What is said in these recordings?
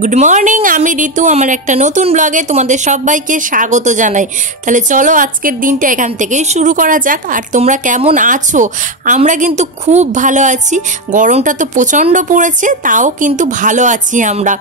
Good morning, আমি ঋতু। আমার একটা নতুন ব্লগে তোমাদের সবাইকে স্বাগত জানাই। তাহলে চলো আজকের দিনটা এখান থেকেই শুরু করা যাক। আর তোমরা কেমন আছো? আমরা কিন্তু খুব ভালো আছি। গরমটা তো প্রচণ্ড পড়েছে, তাও কিন্তু ভালো আছি আমরা।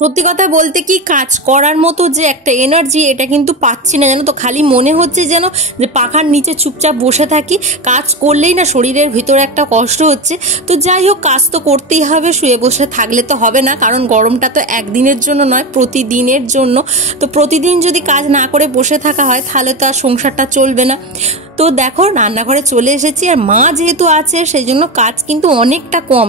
সত্যি কথা বলতে কি, কাজ করার মতো যে একটা এনার্জি, এটা কিন্তু পাচ্ছি না, জানো তো। খালি মনে হচ্ছে যেন যে পাখার নিচে চুপচাপ বসে থাকি। কাজ করলেই না শরীরের ভিতরে একটা কষ্ট হচ্ছে। তো যাই হোক, কাজ তো করতেই হবে, শুয়ে বসে থাকলে তো হবে না। কারণ গরমটা তো একদিনের জন্য নয়, প্রতিদিনের জন্য। তো প্রতিদিন যদি কাজ না করে বসে থাকা হয়, তাহলে তো আর সংসারটা চলবে না। তো দেখো, রান্নাঘরে চলে এসেছি। আর মা যেহেতু আছে, সেই জন্য কাজ কিন্তু অনেকটা কম।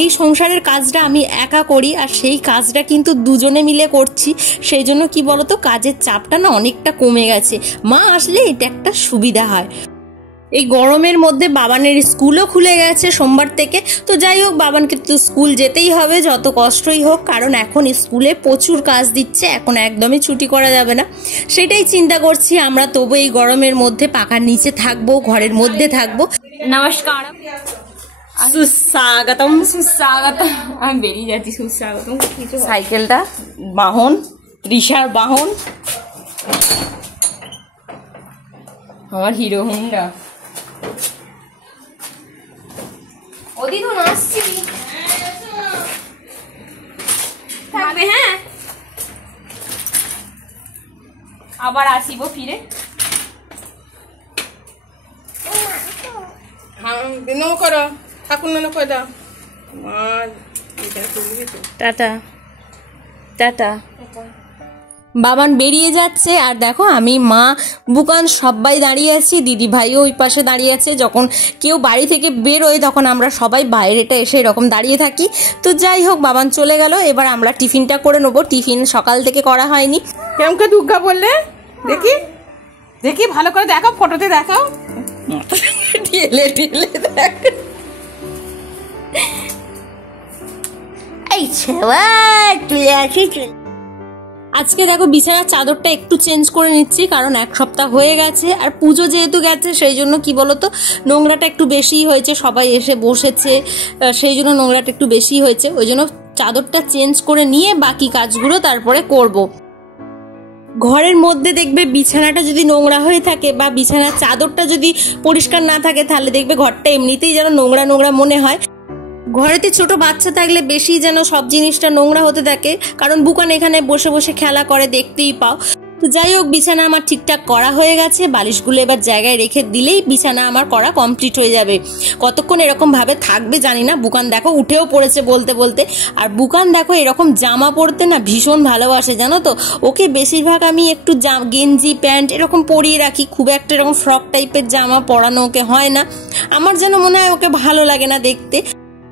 এই সংসারের কাজটা আমি একা করি, আর সেই কাজটা কিন্তু দুজনে মিলে করছি। সেই জন্য কি বলতো, কাজের চাপটা না অনেকটা কমে গেছে। মা আসলে এটা একটা সুবিধা হয়। এই গরমের মধ্যে বাবানের স্কুলও খুলে গেছে সোমবার থেকে। তো যাই হোক, বাবানকে তো স্কুল যেতেই হবে, যত কষ্টই হোক। কারণ এখন স্কুলে প্রচুর কাজ দিচ্ছে, এখন একদমই ছুটি করা যাবে না। সেটাই চিন্তা করছি আমরা। তবু এই গরমের মধ্যে পাখার নিচে থাকবো, ঘরের মধ্যে থাকবো। নমস্কার, সুস্বাগতম। সুস্বাগতম। আমি বেরিয়ে যাচ্ছি। সুস্বাগতম। সাইকেলটা বাহন, রিসার বাহন, আমার হিরো হোন্ডা। ওদিন আসছি থাকবে। হ্যাঁ, আবার আসিব ফিরে। করো ঠাকুর নানো কয়টা টাটা টাটা। বাবান বেরিয়ে যাচ্ছে। আর দেখো, আমি, মা, বুকান সবাই দাঁড়িয়ে আছি। দিদি ভাইও ওই পাশে দাঁড়িয়ে আছে। যখন কেউ বাড়ি থেকে বেরোয়, তখন আমরা সবাই বাইরেটা এসে এরকম দাঁড়িয়ে থাকি। তো যাই হোক, বাবান চলে গেল। এবার আমরা টিফিনটা করে নেবো। টিফিন সকাল থেকে করা হয়নি। কেমনকে দুর্গা বললে? দেখি দেখি ভালো করে দেখাও, ফটোতে দেখাও। ঢেলে ঢেলে দেখ। এই ছেলে তুই আছিস। আজকে দেখো, বিছানার চাদরটা একটু চেঞ্জ করে নিচ্ছি, কারণ এক সপ্তাহ হয়ে গেছে। আর পুজো যেহেতু গেছে, সেই জন্য কি বলতো, নোংরাটা একটু বেশিই হয়েছে। সবাই এসে বসেছে, সেই জন্য নোংরাটা একটু বেশি হয়েছে। ওই জন্য চাদরটা চেঞ্জ করে নিয়ে বাকি কাজগুলো তারপরে করব। ঘরের মধ্যে দেখবে, বিছানাটা যদি নোংরা হয়ে থাকে বা বিছানার চাদরটা যদি পরিষ্কার না থাকে, তাহলে দেখবে ঘরটা এমনিতেই যেন নোংরা নোংরা মনে হয়। ঘরেতে ছোট বাচ্চা থাকলে বেশি যেন সব জিনিসটা নোংরা হতে থাকে। কারণ বুকান এখানে বসে বসে খেলা করে, দেখতেই পাও। তো যাই হোক, বিছানা আমার ঠিকঠাক করা হয়ে গেছে। বালিশগুলো এবার জায়গায় রেখে দিলেই বিছানা আমার করা কমপ্লিট হয়ে যাবে। কতক্ষণ এরকম ভাবে থাকবে জানি না। বুকান দেখো উঠেও পড়েছে বলতে বলতে। আর বুকান দেখো এরকম জামা পরতে না ভীষণ ভালোবাসে, জানো তো। ওকে বেশিরভাগ আমি একটু গেঞ্জি প্যান্ট এরকম পরিয়ে রাখি। খুব একটা এরকম ফ্রক টাইপের জামা পরানো ওকে হয় না। আমার যেন মনে হয় ওকে ভালো লাগে না দেখতে।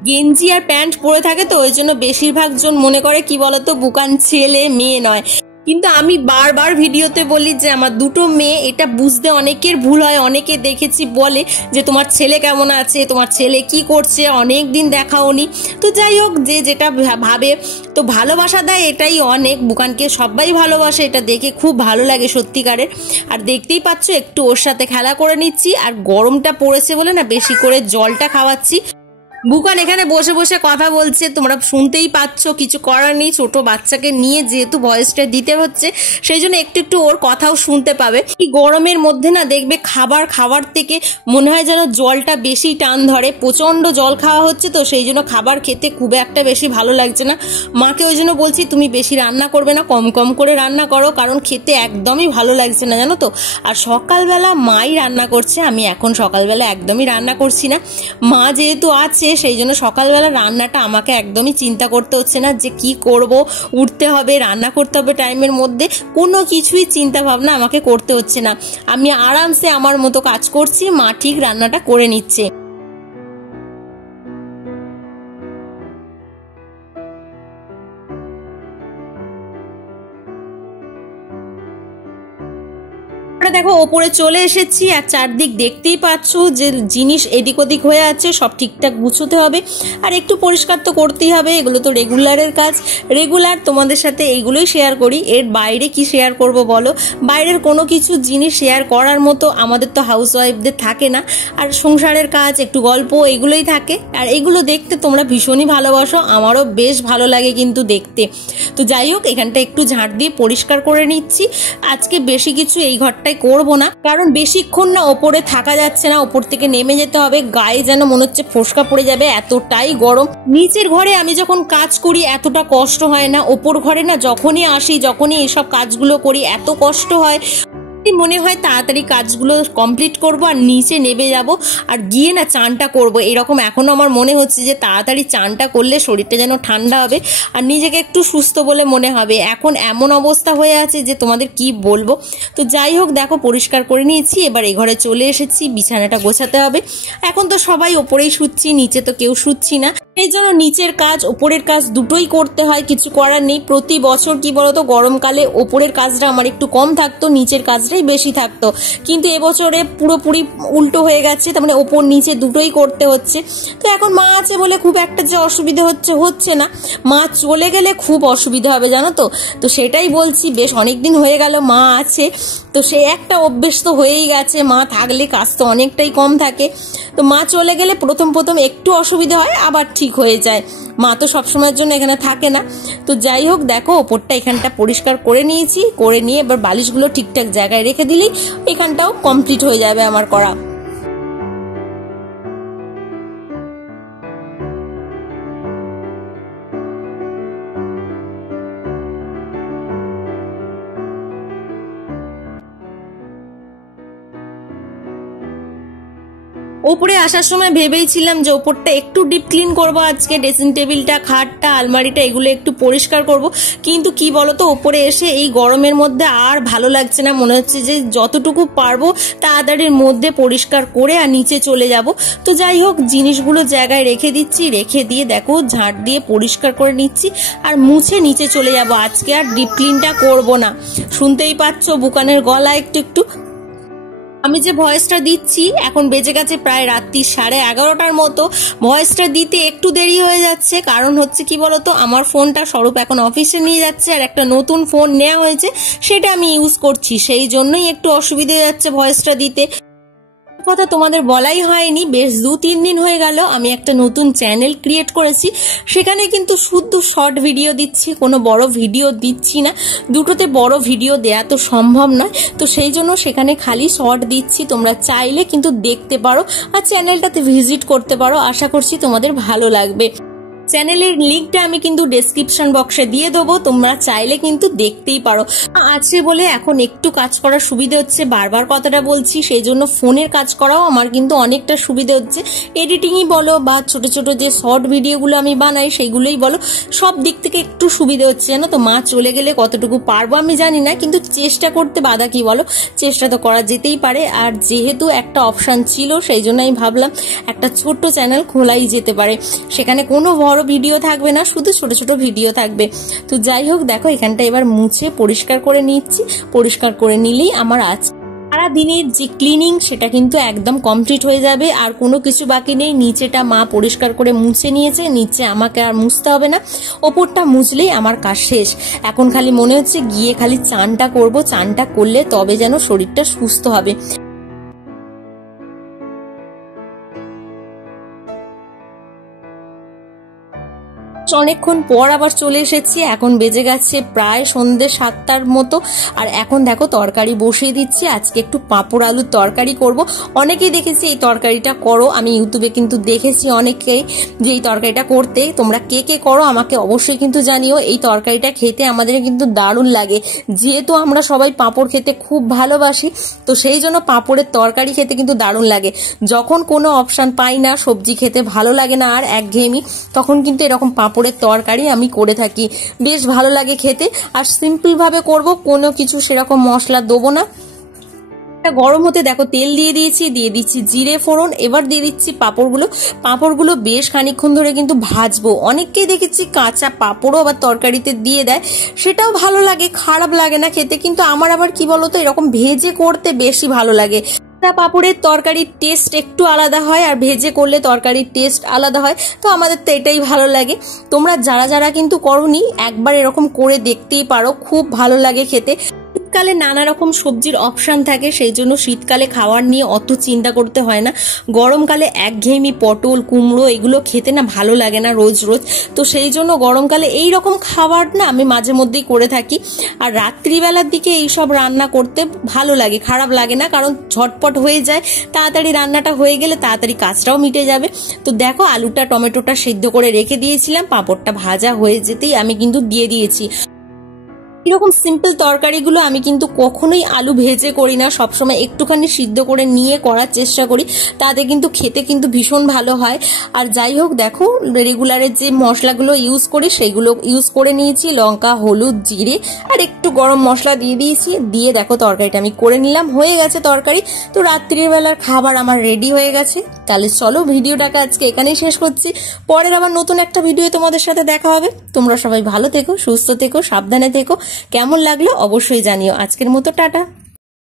গেঞ্জি আর প্যান্ট পরে থাকে, তো ওই জন্য বেশিরভাগ জন মনে করে কি বলতো, বুকান ছেলে মেয়ে নয়। কিন্তু আমি বারবার ভিডিওতে বলি যে আমার দুটো মেয়ে। এটা বুঝতে অনেকের ভুল হয়। অনেকে দেখেছি বলে যে তোমার ছেলে কেমন আছে, তোমার ছেলে কি করছে, অনেক দিন দেখাওনি। তো যাই হোক, যে যেটা ভাবে, তো ভালোবাসা দেয়, এটাই অনেক। বুকানকে সবাই ভালোবাসে, এটা দেখে খুব ভালো লাগে সত্যিকারের। আর দেখতেই পাচ্ছ, একটু ওর সাথে খেলা করে নিচ্ছি। আর গরমটা পড়েছে বলে না, বেশি করে জলটা খাওয়াচ্ছি। বুকান এখানে বসে বসে কথা বলছে, তোমরা শুনতেই পাচ্ছ। কিছু করার নেই, ছোট বাচ্চাকে নিয়ে যেহেতু ভয়েসটা দিতে হচ্ছে, সেই জন্য একটু একটু ওর কথাও শুনতে পাবে। এই গরমের মধ্যে না দেখবে, খাবার থেকে মনে হয় যেন জলটা বেশি টান ধরে। প্রচন্ড জল খাওয়া হচ্ছে, তো সেই জন্য খাবার খেতে খুব একটা বেশি ভালো লাগছে না। মাকে ওই জন্য বলছি, তুমি বেশি রান্না করবে না, কম কম করে রান্না করো, কারণ খেতে একদমই ভালো লাগছে না, জানো তো। আর সকালবেলা মাই রান্না করছে, আমি এখন সকালবেলা একদমই রান্না করছি না। মা যেহেতু আছে, সেই জন্য সকালবেলা রান্নাটা আমাকে একদমই চিন্তা করতে হচ্ছে না যে কি করব, উঠতে হবে, রান্না করতে হবে টাইমের মধ্যে। কোনো কিছুই চিন্তা ভাবনা আমাকে করতে হচ্ছে না। আমি আরামসে আমার মতো কাজ করছি, মা ঠিক রান্নাটা করে নিচ্ছে। আমরা দেখো ওপরে চলে এসেছি আর চারদিক দেখতেই পাচ্ছ যে জিনিস এদিক ওদিক হয়ে আছে, সব ঠিকঠাক গুছোতে হবে আর একটু পরিষ্কার তো করতেই হবে। এগুলো তো রেগুলারের কাজ, রেগুলার তোমাদের সাথে এইগুলোই শেয়ার করি। এর বাইরে কি শেয়ার করব বলো? বাইরের কোনো কিছু জিনিস শেয়ার করার মতো আমাদের তো হাউসওয়াইফদের থাকে না, আর সংসারের কাজ একটু গল্প এগুলোই থাকে। আর এগুলো দেখতে তোমরা ভীষণই ভালোবাসো, আমারও বেশ ভালো লাগে কিন্তু দেখতে। তো যাই হোক, এখানটা একটু ঝাঁট দিয়ে পরিষ্কার করে নিচ্ছি। আজকে বেশি কিছু এই ঘরটায় করবো না, কারণ বেশিক্ষণ না ওপরে থাকা যাচ্ছে না, ওপর থেকে নেমে যেতে হবে। গায়ে যেন মনে হচ্ছে ফোসকা পড়ে যাবে, এতটাই গরম। নিচের ঘরে আমি যখন কাজ করি এতটা কষ্ট হয় না, ওপর ঘরে না যখনই আসি, যখনই এইসব কাজগুলো করি এত কষ্ট হয়। মনে হয় তাড়াতাড়ি কাজগুলো কমপ্লিট করব আর নিচে নেমে যাব আর গিয়ে না চানটা করব। এরকম এখনো আমার মনে হচ্ছে যে তাড়াতাড়ি চানটা করলে শরীরটা যেন ঠান্ডা হবে আর নিজেকে একটু সুস্থ বলে মনে হবে। এখন এমন অবস্থা হয়ে আছে যে তোমাদের কি বলবো। তো যাই হোক, দেখো পরিষ্কার করে নিয়েছি, এবার এই ঘরে চলে এসেছি, বিছানাটা গোছাতে হবে। এখন তো সবাই ওপরেই শুচ্ছি, নিচে তো কেউ শুচ্ছি না, এই জন্য নিচের কাজ ওপরের কাজ দুটোই করতে হয়, কিছু করার নেই। প্রতি বছর কি বলতো, গরমকালে ওপরের কাজটা আমার একটু কম থাকতো, নিচের কাজটাই বেশি থাকতো, কিন্তু এবছরে পুরোপুরি উল্টো হয়ে গেছে, তার মানে ওপর নিচে দুটোই করতে হচ্ছে। তো এখন মা আছে বলে খুব একটা যে অসুবিধা হচ্ছে না, মা চলে গেলে খুব অসুবিধা হবে জানো তো। তো সেটাই বলছি, বেশ অনেকদিন হয়ে গেল মা আছে, তো সে একটা অভ্যেস তো হয়েই গেছে, মা থাকলে কাজ তো অনেকটাই কম থাকে। তো মা চলে গেলে প্রথম একটু অসুবিধা হয়, আবার ঠিক হয়ে যায়। মা তো সবসময়ের জন্য এখানে থাকে না। তো যাই হোক, দেখো ওপরটা এখানটা পরিষ্কার করে নিয়েছি, করে নিয়ে এবার বালিশগুলো ঠিকঠাক জায়গায় রেখে দিলেই এখানটাও কমপ্লিট হয়ে যাবে আমার করা। ওপরে আসার সময় ভেবেইছিলাম যে ওপরটা একটু ডিপ ক্লিন করবো আজকে, ড্রেসিং টেবিলটা, খাটটা, আলমারিটা এগুলো একটু পরিষ্কার করব। কিন্তু কি বলতো, ওপরে এসে এই গরমের মধ্যে আর ভালো লাগছে না, মনে হচ্ছে যে যতটুকু পারবো তাড়াতাড়ির মধ্যে পরিষ্কার করে আর নিচে চলে যাব। তো যাই হোক, জিনিসগুলো জায়গায় রেখে দিচ্ছি, রেখে দিয়ে দেখো ঝাঁট দিয়ে পরিষ্কার করে নিচ্ছি আর মুছে নিচে চলে যাব। আজকে আর ডিপ ক্লিনটা করবো না। শুনতেই পাচ্ছ বুকানের গলা একটু একটু। আমি যে ভয়েসটা দিচ্ছি, এখন বেজে গেছে প্রায় রাত্রি 11:30টার মতো। ভয়েসটা দিতে একটু দেরি হয়ে যাচ্ছে, কারণ হচ্ছে কি বলতো, আমার ফোনটা স্বরূপ এখন অফিসে নিয়ে যাচ্ছে আর একটা নতুন ফোন নেওয়া হয়েছে, সেটা আমি ইউজ করছি, সেই জন্যই একটু অসুবিধা হয়ে যাচ্ছে ভয়েসটা দিতে। কথা তোমাদের বলাই হয়নি, বেশ 2-3 দিন হয়ে গেল আমি একটা নতুন চ্যানেল ক্রিয়েট করেছি, সেখানে কিন্তু শুধু শর্ট ভিডিও দিচ্ছি, কোনো বড় ভিডিও দিচ্ছি না। দুটোতে বড় ভিডিও দেয়া তো সম্ভব নয়, তো সেই জন্য সেখানে খালি শর্ট দিচ্ছি। তোমরা চাইলে কিন্তু দেখতে পারো আর চ্যানেলটাতে ভিজিট করতে পারো, আশা করছি তোমাদের ভালো লাগবে। চ্যানেলের লিঙ্কটা আমি কিন্তু ডেসক্রিপশন বক্সে দিয়ে দেবো, তোমরা চাইলে কিন্তু দেখতেই পারো। আছে বলে এখন একটু কাজ করার সুবিধা হচ্ছে, বারবার কথাটা বলছি, সেই জন্য ফোনের কাজ করাও আমার কিন্তু অনেকটা সুবিধা হচ্ছে। এডিটিংই বলো বা ছোট ছোট যে শর্ট ভিডিওগুলো আমি বানাই সেইগুলোই বলো, সব দিক থেকে একটু সুবিধা হচ্ছে জানো তো। মা চলে গেলে কতটুকু পারবো আমি জানি না, কিন্তু চেষ্টা করতে বাধা কি বলো, চেষ্টা তো করা যেতেই পারে। আর যেহেতু একটা অপশান ছিল, সেই জন্য আমি ভাবলাম একটা ছোট্ট চ্যানেল খোলাই যেতে পারে, সেখানে কোনো বড় ভিডিও থাকবে না, শুধু ছোট ছোট ভিডিও থাকবে। তো যাই হোক, দেখো এখানটা এবার মুছে পরিষ্কার করে নিচ্ছি, পরিষ্কার করে নিলেই আমার আজ সারা দিনের যে ক্লিনিং সেটা কিন্তু একদম কমপ্লিট হয়ে যাবে, আর কোনো কিছু বাকি নেই। নিচেটা মা পরিষ্কার করে মুছে নিয়েছে, নিচে আমাকে আর মুছতে হবে না, ওপরটা মুছলেই আমার কাজ শেষ। এখন খালি মনে হচ্ছে গিয়ে খালি চানটা করব, চানটা করলে তবে যেন শরীরটা সুস্থ হবে। অনেকক্ষণ পর আবার চলে এসেছি, এখন বেজে গেছে প্রায় সন্ধ্যে 7টার মতো। আর এখন দেখো তরকারি বসিয়ে দিচ্ছি, আজকে একটু পাঁপড় আলুর তরকারি করব। অনেকেই দেখেছি এই তরকারিটা করো, আমি ইউটিউবে কিন্তু দেখেছি অনেকেই যে এই তরকারিটা করতে। তোমরা কে কে করো আমাকে অবশ্যই কিন্তু জানিও। এই তরকারিটা খেতে আমাদের কিন্তু দারুণ লাগে, যেহেতু আমরা সবাই পাঁপড় খেতে খুব ভালোবাসি, তো সেই জন্য পাঁপড়ের তরকারি খেতে কিন্তু দারুণ লাগে। যখন কোনো অপশান পাই না, সবজি খেতে ভালো লাগে না আর একঘেয়েমি, তখন কিন্তু এরকম পাঁপড়ের তরকারি আমি করে থাকি, বেশ ভালো লাগে খেতে। আর সিম্পল ভাবে করব, কোনো কিছু সেরকম মশলা দেবো না। গরম হতে দেখো তেল দিয়ে দিচ্ছি জিরে ফোড়ন। এবার দিয়ে দিচ্ছি পাঁপড়গুলো বেশ খানিকক্ষণ ধরে কিন্তু ভাজবো। অনেককেই দেখেছি কাঁচা পাঁপড়ও আবার তরকারিতে দিয়ে দেয়, সেটাও ভালো লাগে, খারাপ লাগে না খেতে। কিন্তু আমার আবার কি বলতো, এরকম ভেজে করতে বেশি ভালো লাগে। পাঁপড়ের তরকারির টেস্ট একটু আলাদা হয়, আর ভেজে করলে তরকারির টেস্ট আলাদা হয়। তো আমাদের তো এটাই ভালো লাগে। তোমরা যারা কিন্তু করোনি, একবার এরকম করে দেখতেই পারো, খুব ভালো লাগে খেতে। শীতকালে নানা রকম সবজির অপশান থাকে, সেই জন্য শীতকালে খাওয়ার নিয়ে অত চিন্তা করতে হয় না। গরমকালে একঘেয়েমি পটল কুমড়ো এগুলো খেতে না ভালো লাগে না রোজ রোজ। তো সেই জন্য গরমকালে এই রকম খাবার না আমি মাঝে মধ্যেই করে থাকি। আর রাত্রিবেলার দিকে এইসব রান্না করতে ভালো লাগে, খারাপ লাগে না, কারণ ঝটপট হয়ে যায়। তাড়াতাড়ি রান্নাটা হয়ে গেলে তাড়াতাড়ি কাজটাও মিটে যাবে। তো দেখো আলুটা টমেটোটা সিদ্ধ করে রেখে দিয়েছিলাম, পাঁপড়টা ভাজা হয়ে যেতেই আমি কিন্তু দিয়ে দিয়েছি। এরকম সিম্পল তরকারিগুলো আমি কিন্তু কখনোই আলু ভেজে করি না, সবসময় একটুখানি সিদ্ধ করে নিয়ে করার চেষ্টা করি, তাতে কিন্তু খেতে কিন্তু ভীষণ ভালো হয়। আর যাই হোক দেখো রেগুলারের যে মশলাগুলো ইউজ করি সেগুলো ইউজ করে নিয়েছি, লঙ্কা হলুদ জিরে আর একটু গরম মশলা দিয়ে দিয়েছি। দিয়ে দেখো তরকারিটা আমি করে নিলাম, হয়ে গেছে তরকারি। তো রাত্রিবেলার খাবার আমার রেডি হয়ে গেছে। তাহলে চলো ভিডিওটাকে আজকে এখানেই শেষ করছি, পরের আবার নতুন একটা ভিডিও তোমাদের সাথে দেখা হবে। তোমরা সবাই ভালো থেকো, সুস্থ থেকো, সাবধানে থেকো। কেমন লাগলো অবশ্যই জানিও। আজকের মতো টাটা।